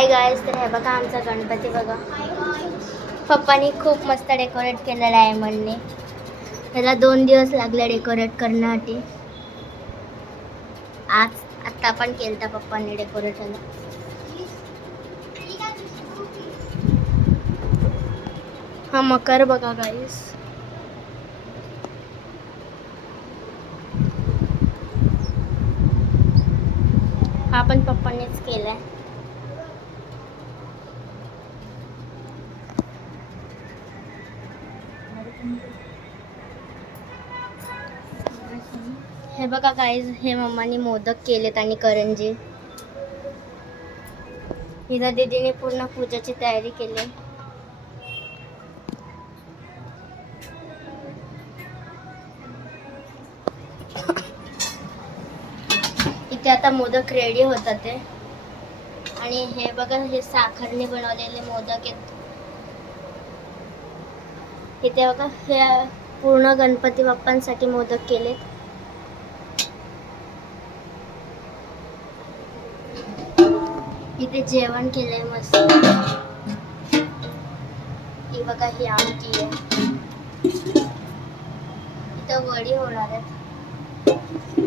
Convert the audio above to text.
Hi guys, तर हे बघा आमचा गणपती बघा. पप्पानी खूप मस्त डेकोरेट केलेला आहे. म्हणणे त्याला 2 दिवस लागले डेकोरेट करण्यासाठी. आता पण केलता पप्पांनी डेकोरेट त्याला. हा मकर बघा गाईज. हा पण पप्पांनीच केलाय. हे बघा गाईज, हे मम्मानी मोदक केलेत आणि करंजी. हिला दीदीने पूर्ण पूजाची तयारी केली. इथे आता मोदक रेडी होतात ते. आणि हे बघा, हे साखरने बनवलेले मोदक आहेत. इथे बघा, हे पूर्ण गणपती बाप्पांसाठी मोदक केलेत. इथे जेवण केलंय मस्त. ही बघा, ही आमटी आहे. इथं वडी होणार आहेत.